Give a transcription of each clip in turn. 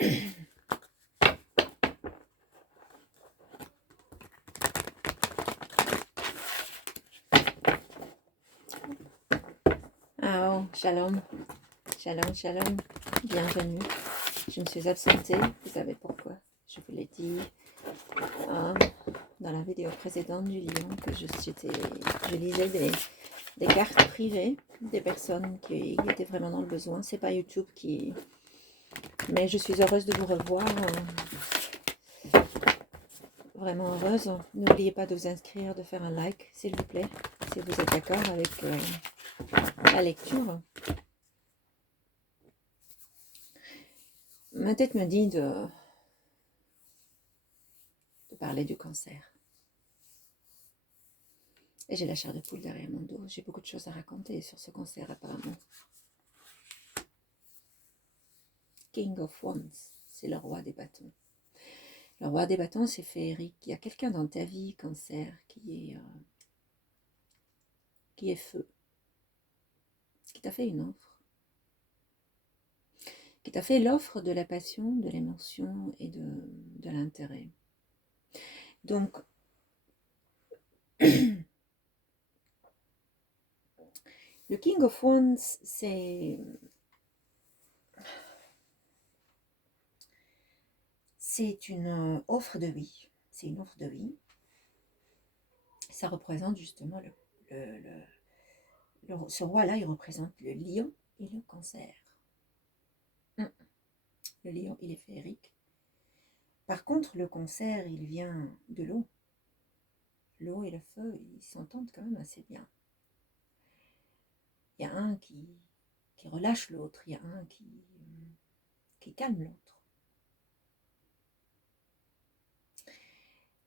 Ah oh, shalom, shalom, shalom, bienvenue. Je me suis absentée, vous savez pourquoi. Je vous l'ai dit dans la vidéo précédente du lion que je lisais des cartes privées des personnes qui étaient vraiment dans le besoin. C'est pas YouTube qui... Mais je suis heureuse de vous revoir. Vraiment heureuse. N'oubliez pas de vous inscrire, de faire un like, s'il vous plaît, si vous êtes d'accord avec la lecture. Ma tête me dit de parler du cancer. Et j'ai la chair de poule derrière mon dos. J'ai beaucoup de choses à raconter sur ce cancer apparemment. King of Wands, c'est le roi des bâtons. Le roi des bâtons, c'est féerique. Il y a quelqu'un dans ta vie, cancer, qui est feu, qui t'a fait une offre. Qui t'a fait l'offre de la passion, de l'émotion et de l'intérêt. Donc, le King of Wands, c'est une offre de oui. C'est une offre de oui. Ça représente justement ce roi-là, il représente le lion et le cancer. Le lion, il est féerique. Par contre, le cancer, il vient de l'eau. L'eau et le feu, ils s'entendent quand même assez bien. Il y a un qui relâche l'autre, il y a un qui calme l'autre.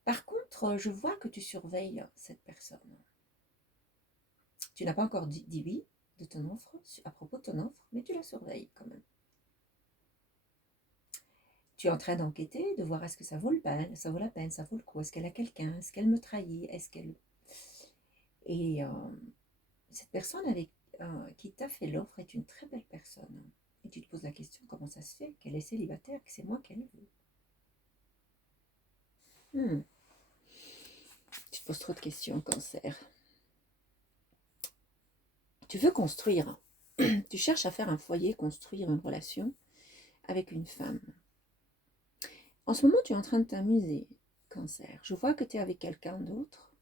Par contre, je vois que tu surveilles cette personne. Tu n'as pas encore dit oui de ton offre, à propos de ton offre, mais tu la surveilles quand même. Tu es en train d'enquêter, de voir est-ce que ça vaut la peine, ça vaut le coup, est-ce qu'elle a quelqu'un, est-ce qu'elle me trahit, est-ce qu'elle... Et cette personne qui t'a fait l'offre est une très belle personne. Et tu te poses la question, comment ça se fait qu'elle est célibataire, que c'est moi qu'elle veut. Tu te poses trop de questions, cancer. Tu veux construire, tu cherches à faire un foyer, construire une relation avec une femme. En ce moment, tu es en train de t'amuser, cancer. Je vois que tu es avec quelqu'un d'autre,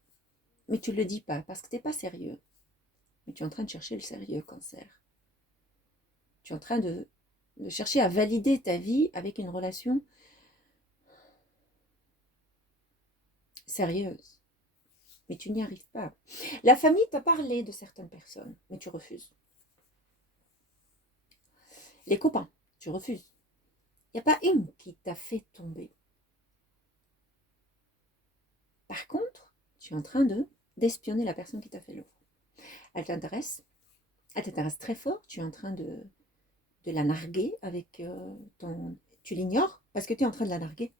mais tu ne le dis pas parce que tu n'es pas sérieux. Mais tu es en train de chercher le sérieux, cancer. Tu es en train de chercher à valider ta vie avec une relation sérieuse. Mais tu n'y arrives pas. La famille t'a parlé de certaines personnes, mais tu refuses. Les copains, tu refuses. Il n'y a pas une qui t'a fait tomber. Par contre, tu es en train d'espionner la personne qui t'a fait l'offre. Elle t'intéresse très fort, tu es en train de la narguer avec ton... Tu l'ignores parce que tu es en train de la narguer.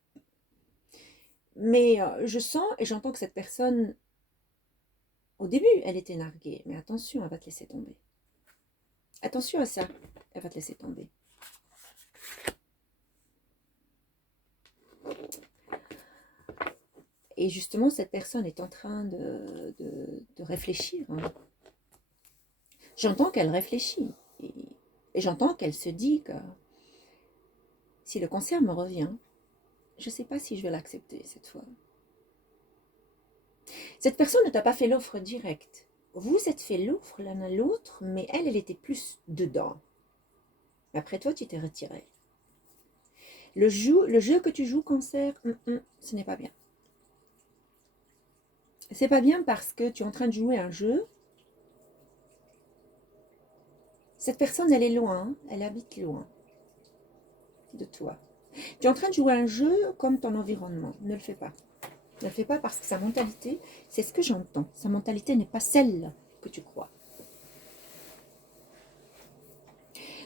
Mais je sens et j'entends que cette personne, au début, elle était narguée. Mais attention, elle va te laisser tomber. Attention à ça, elle va te laisser tomber. Et justement, cette personne est en train de réfléchir. J'entends qu'elle réfléchit. Et j'entends qu'elle se dit que si le cancer me revient, je ne sais pas si je vais l'accepter cette fois. Cette personne ne t'a pas fait l'offre directe. Vous êtes fait l'offre l'un à l'autre, mais elle était plus dedans. Après toi, tu t'es retiré. Le jeu que tu joues, cancer, ce n'est pas bien. C'est pas bien parce que tu es en train de jouer un jeu. Cette personne, elle est loin, elle habite loin de toi. Tu es en train de jouer un jeu comme ton environnement. Ne le fais pas. Ne le fais pas parce que sa mentalité, c'est ce que j'entends. Sa mentalité n'est pas celle que tu crois.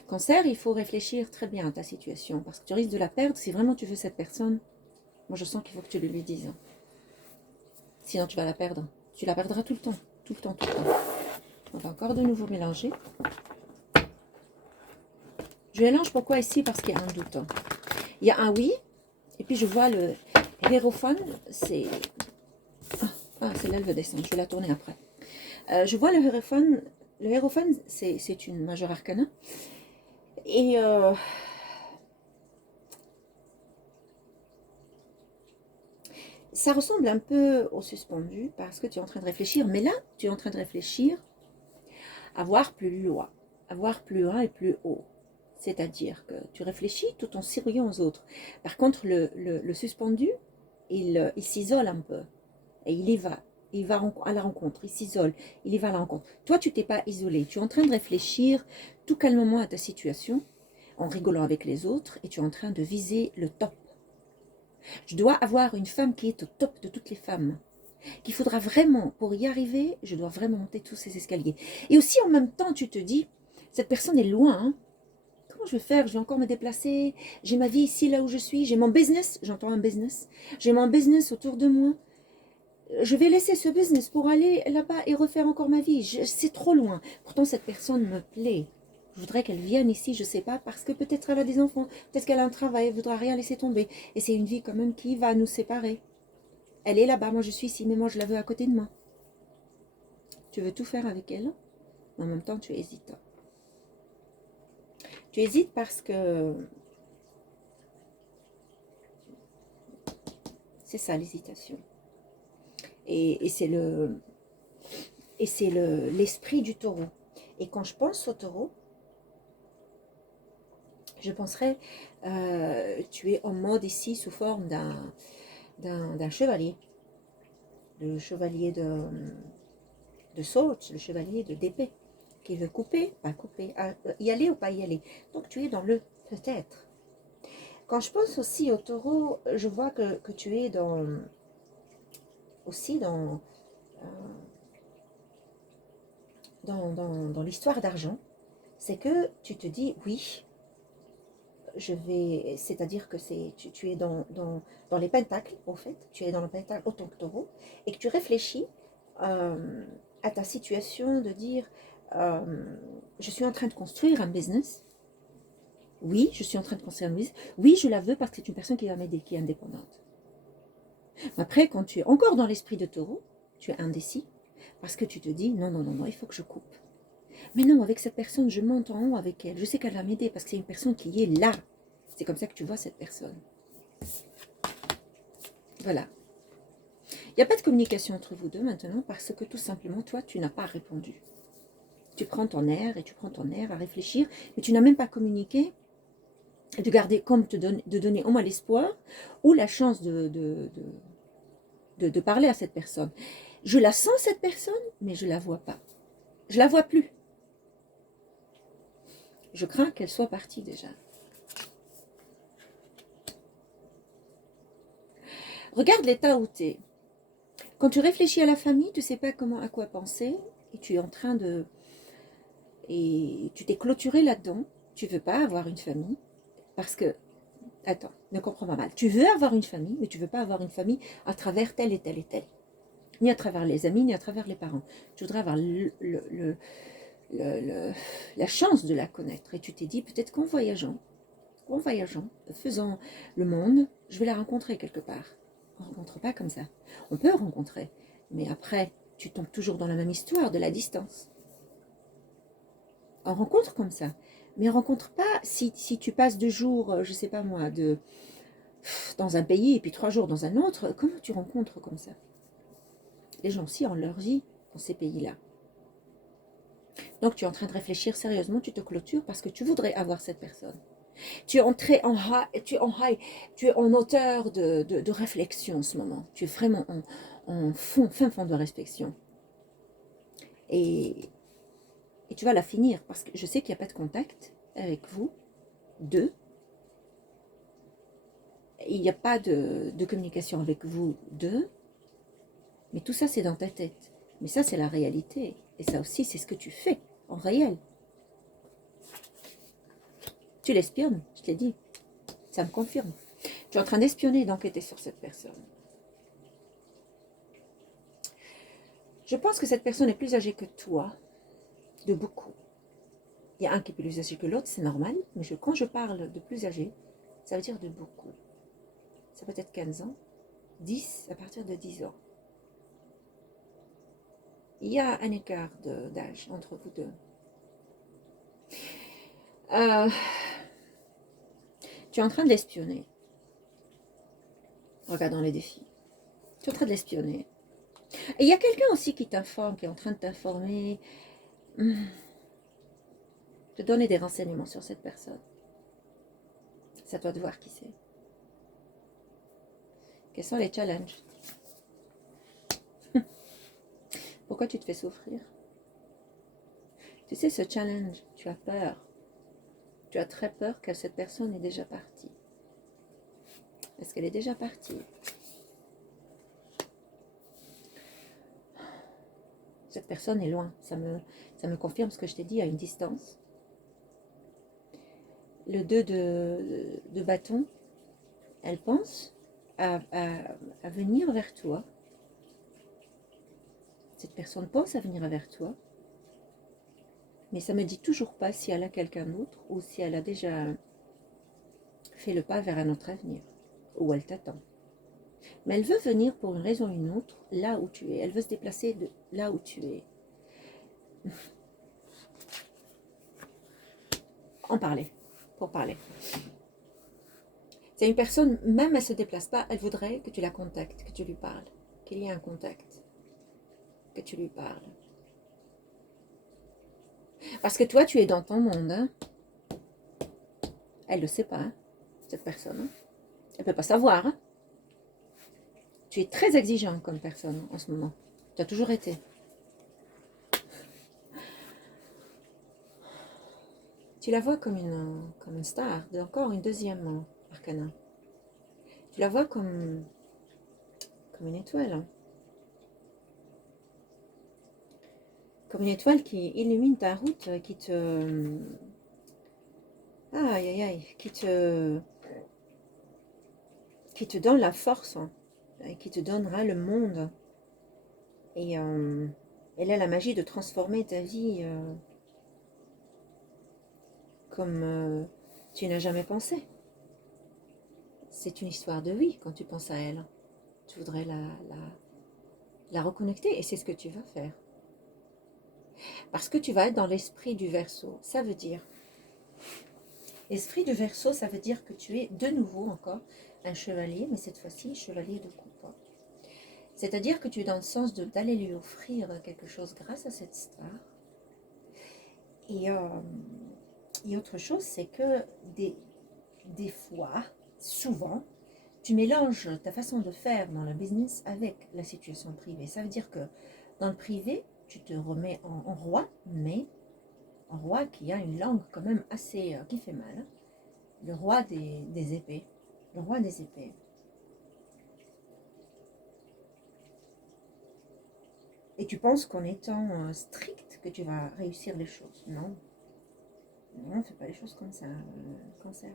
Cancer, il faut réfléchir très bien à ta situation parce que tu risques de la perdre si vraiment tu veux cette personne. Moi, je sens qu'il faut que tu le lui dises. Sinon, tu vas la perdre. Tu la perdras tout le temps. Tout le temps, tout le temps. On va encore de nouveau mélanger. Je mélange pourquoi ici? Parce qu'il y a un doute. Il y a un oui, et puis je vois le Hiérophant, c'est... celle-là, elle veut descendre, je vais la tourner après. Je vois le Hiérophant, c'est une majeure arcana, et ça ressemble un peu au suspendu, parce que tu es en train de réfléchir, mais là, tu es en train de réfléchir à voir plus loin, à voir plus loin et plus haut. C'est-à-dire que tu réfléchis tout en souriant aux autres. Par contre, le suspendu, il s'isole un peu. Et il va à la rencontre, il s'isole, il y va à la rencontre. Toi, tu t'es pas isolé, tu es en train de réfléchir tout calmement à ta situation, en rigolant avec les autres, et tu es en train de viser le top. Je dois avoir une femme qui est au top de toutes les femmes. Qu'il faudra vraiment, pour y arriver, je dois vraiment monter tous ces escaliers. Et aussi, en même temps, tu te dis, cette personne est loin, hein. Comment je vais faire? Je vais encore me déplacer. J'ai ma vie ici, là où je suis. J'ai mon business. J'entends un business. J'ai mon business autour de moi. Je vais laisser ce business pour aller là-bas et refaire encore ma vie. C'est trop loin. Pourtant, cette personne me plaît. Je voudrais qu'elle vienne ici, je ne sais pas, parce que peut-être elle a des enfants, peut-être qu'elle a un travail, elle ne voudra rien laisser tomber. Et c'est une vie quand même qui va nous séparer. Elle est là-bas, moi je suis ici, mais moi je la veux à côté de moi. Tu veux tout faire avec elle, mais en même temps tu hésites. Tu hésites parce que c'est ça l'hésitation. Et c'est l'esprit du taureau. Et quand je pense au taureau, je penserais, tu es en mode ici sous forme d'un chevalier. Le chevalier de sword, le chevalier d'épée, qui veut couper, pas couper, y aller ou pas y aller. Donc tu es dans le peut-être. Quand je pense aussi au taureau, je vois que tu es aussi dans l'histoire d'argent. C'est que tu te dis, oui, c'est-à-dire que tu es dans les pentacles, au fait, tu es dans le pentacle autant que taureau, et que tu réfléchis à ta situation de dire, je suis en train de construire un business. Oui, je suis en train de construire un business. Oui, je la veux parce que c'est une personne qui va m'aider, qui est indépendante. Après, quand tu es encore dans l'esprit de taureau, tu es indécis parce que tu te dis non, non, non, non, il faut que je coupe. Mais non, avec cette personne, je monte en haut avec elle. Je sais qu'elle va m'aider parce que c'est une personne qui est là. C'est comme ça que tu vois cette personne. Voilà. Il n'y a pas de communication entre vous deux maintenant parce que tout simplement, toi, tu n'as pas répondu. Tu prends ton air et tu prends ton air à réfléchir, mais tu n'as même pas communiqué. De garder comme de donner au moins l'espoir ou la chance de parler à cette personne. Je la sens cette personne, mais je ne la vois pas. Je ne la vois plus. Je crains qu'elle soit partie déjà. Regarde l'état où tu es. Quand tu réfléchis à la famille, tu ne sais pas à quoi penser et tu es en train de... Et tu t'es clôturé là-dedans. Tu ne veux pas avoir une famille parce que... Attends, ne comprends pas mal. Tu veux avoir une famille, mais tu ne veux pas avoir une famille à travers telle et telle et telle. Ni à travers les amis, ni à travers les parents. Tu voudrais avoir la chance de la connaître. Et tu t'es dit, peut-être qu'en voyageant, faisant le monde, je vais la rencontrer quelque part. On ne rencontre pas comme ça. On peut rencontrer, mais après, tu tombes toujours dans la même histoire de la distance. On rencontre comme ça, mais on rencontre pas si tu passes 2 jours, je sais pas moi, dans un pays et puis 3 jours dans un autre. Comment tu rencontres comme ça? Les gens aussi ont leur vie dans ces pays-là. Donc tu es en train de réfléchir sérieusement, tu te clôtures parce que tu voudrais avoir cette personne. Tu es entré en high, tu es en hauteur de réflexion en ce moment. Tu es vraiment en fin fond de réflexion. Et tu vas la finir parce que je sais qu'il n'y a pas de contact avec vous deux. Il n'y a pas de communication avec vous deux. Mais tout ça, c'est dans ta tête. Mais ça, c'est la réalité. Et ça aussi, c'est ce que tu fais en réel. Tu l'espionnes, je te l'ai dit. Ça me confirme. Tu es en train d'espionner et d'enquêter sur cette personne. Je pense que cette personne est plus âgée que toi, de beaucoup. Il y a un qui est plus âgé que l'autre, c'est normal, mais quand je parle de plus âgé, Ça veut dire de beaucoup. Ça peut être 15 ans, 10 à partir de 10 ans. Il y a un écart d'âge entre vous deux. Tu es en train de l'espionner. Regardons les défis. Tu es en train de l'espionner. Et il y a quelqu'un aussi qui t'informe, qui est en train de t'informer, de donner des renseignements sur cette personne. C'est à toi de voir qui c'est. Quels sont les challenges? Pourquoi tu te fais souffrir? Tu sais, ce challenge, tu as peur. Tu as très peur que cette personne est déjà partie. Est-ce qu'elle est déjà partie? Cette personne est loin. Ça me confirme ce que je t'ai dit, à une distance. Le 2 de bâton, elle pense à venir vers toi. Cette personne pense à venir vers toi. Mais ça ne me dit toujours pas si elle a quelqu'un d'autre ou si elle a déjà fait le pas vers un autre avenir. Ou elle t'attend. Mais elle veut venir pour une raison ou une autre là où tu es. Elle veut se déplacer de là où tu es. En parler. Pour parler. C'est une personne, même elle ne se déplace pas, elle voudrait que tu la contactes, que tu lui parles. Qu'il y ait un contact. Que tu lui parles. Parce que toi, tu es dans ton monde. Hein. Elle ne le sait pas, hein, cette personne. Hein. Elle ne peut pas savoir. Hein. Tu es très exigeant comme personne en ce moment. Tu as toujours été. Tu la vois comme une star, encore une deuxième arcana. Tu la vois comme une étoile. Hein. Comme une étoile qui illumine ta route, qui te... Aïe, aïe, aïe, qui te donne la force, hein, et qui te donnera le monde. Et elle a la magie de transformer ta vie comme tu n'as jamais pensé. C'est une histoire de vie quand tu penses à elle. Tu voudrais la reconnecter et c'est ce que tu vas faire. Parce que tu vas être dans l'esprit du Verseau. Ça veut dire, l'esprit du Verseau, ça veut dire que tu es de nouveau encore un chevalier, mais cette fois-ci, chevalier de coupe. C'est-à-dire que tu es dans le sens d'aller lui offrir quelque chose grâce à cette star. Et autre chose, c'est que des fois, souvent, tu mélanges ta façon de faire dans le business avec la situation privée. Ça veut dire que dans le privé, tu te remets en roi, mais un roi qui a une langue quand même assez... qui fait mal. Hein. Le roi des épées. Le roi des épées. Et tu penses qu'en étant strict que tu vas réussir les choses. Non. Non, on ne fait pas les choses comme ça, cancer.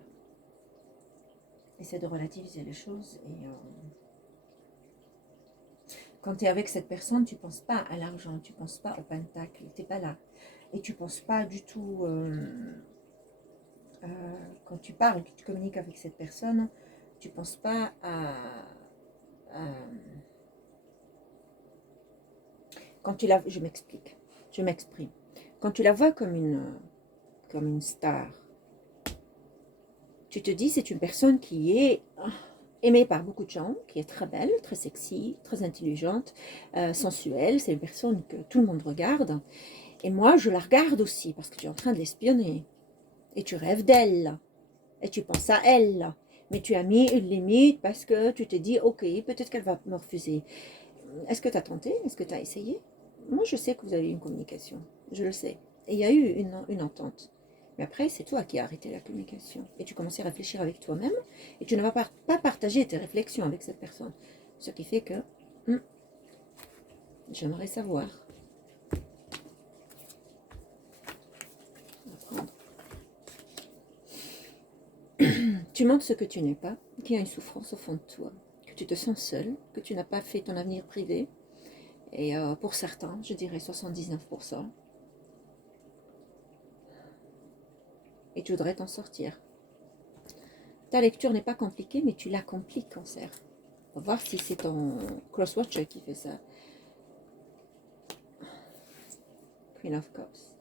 Essaie de relativiser les choses et quand tu es avec cette personne, tu ne penses pas à l'argent, tu ne penses pas au pentacle, tu n'es pas là. Et tu ne penses pas du tout, quand tu parles, que tu communiques avec cette personne, tu ne penses pas quand tu la... Je m'explique, je m'exprime. Quand tu la vois comme une star, tu te dis c'est une personne qui est aimée par beaucoup de gens, qui est très belle, très sexy, très intelligente, sensuelle. C'est une personne que tout le monde regarde. Et moi, je la regarde aussi parce que tu es en train de l'espionner. Et tu rêves d'elle. Et tu penses à elle. Mais tu as mis une limite parce que tu te dis, ok, peut-être qu'elle va me refuser. Est-ce que tu as tenté? Est-ce que tu as essayé? Moi, je sais que vous avez eu une communication. Je le sais. Et il y a eu une entente. Mais après, c'est toi qui as arrêté la communication. Et tu commences à réfléchir avec toi-même. Et tu ne vas pas partager tes réflexions avec cette personne. Ce qui fait que j'aimerais savoir. Tu montres ce que tu n'es pas, qu'il y a une souffrance au fond de toi, que tu te sens seul, que tu n'as pas fait ton avenir privé. Et pour certains, je dirais 79%. Et tu voudrais t'en sortir. Ta lecture n'est pas compliquée, mais tu la compliques, Cancer. On va voir si c'est ton crosswatcher qui fait ça. Queen of Cups.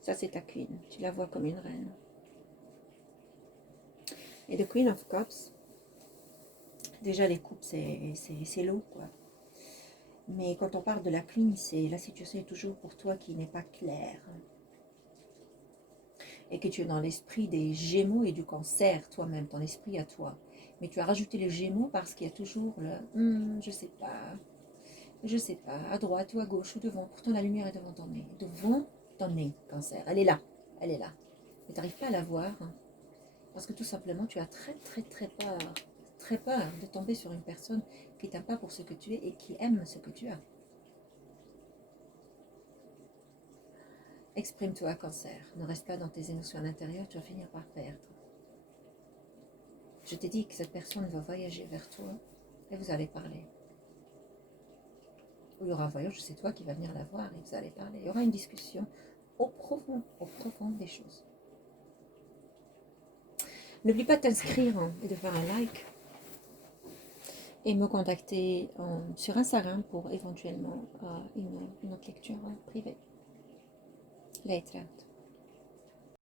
Ça, c'est ta queen. Tu la vois comme une reine. Et de Queen of Cups, déjà les coupes, c'est l'eau, quoi. Mais quand on parle de la queen, c'est la situation est toujours pour toi qui n'est pas claire. Et que tu es dans l'esprit des Gémeaux et du Cancer, toi-même, ton esprit à toi. Mais tu as rajouté les Gémeaux parce qu'il y a toujours le je sais pas, à droite ou à gauche ou devant. Pourtant, la lumière est devant ton nez. Devant ton nez, Cancer. Elle est là, elle est là. Mais tu n'arrives pas à la voir hein, parce que tout simplement, tu as très peur de tomber sur une personne qui t'aime pas pour ce que tu es et qui aime ce que tu as. Exprime-toi, Cancer. Ne reste pas dans tes émotions à l'intérieur, tu vas finir par perdre. Je t'ai dit que cette personne va voyager vers toi et vous allez parler. Ou il y aura un voyage, c'est toi qui vas venir la voir et vous allez parler. Il y aura une discussion au profond des choses. N'oublie pas de t'inscrire et de faire un like et me contacter sur Instagram pour éventuellement une autre lecture privée. Later.